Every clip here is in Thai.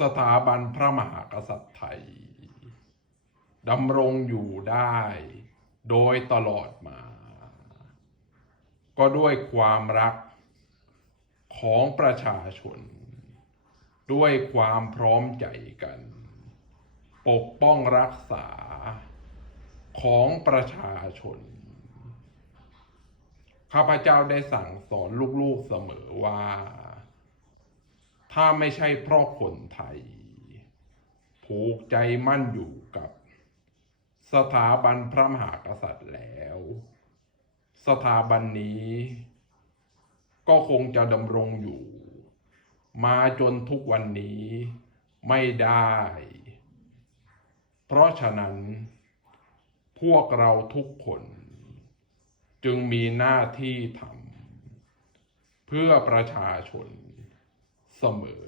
สถาบันพระมหากษัตริย์ไทยดำรงอยู่ได้โดยตลอดมา ก็ด้วยความรักของประชาชน ด้วยความพร้อมใจกัน ปกป้องรักษาของประชาชน ข้าพเจ้าได้สั่งสอนลูกๆเสมอว่า ถ้าไม่ใช่เพราะคนไทย ผูกใจมั่นอยู่กับ สถาบันพระมหากษัตริย์แล้ว สถาบันนี้ ก็คงจะดำรงอยู่ มาจนทุกวันนี้ไม่ได้ เพราะฉะนั้น พวกเราทุกคน จึงมีหน้าที่ทำเพื่อประชาชน เสมอ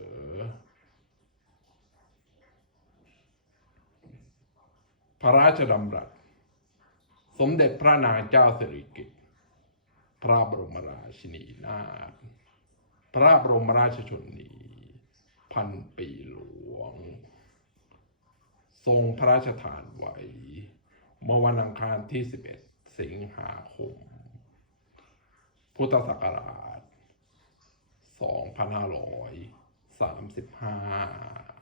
พระราชดำรัส สมเด็จพระนางเจ้าสิริกิติ์พระบรมราชินีนาถพระบรมราชชนนีพันปีหลวง ทรงพระราชทานไว้เมื่อวันอังคารที่ 11 สิงหาคม พุทธศักราช 2535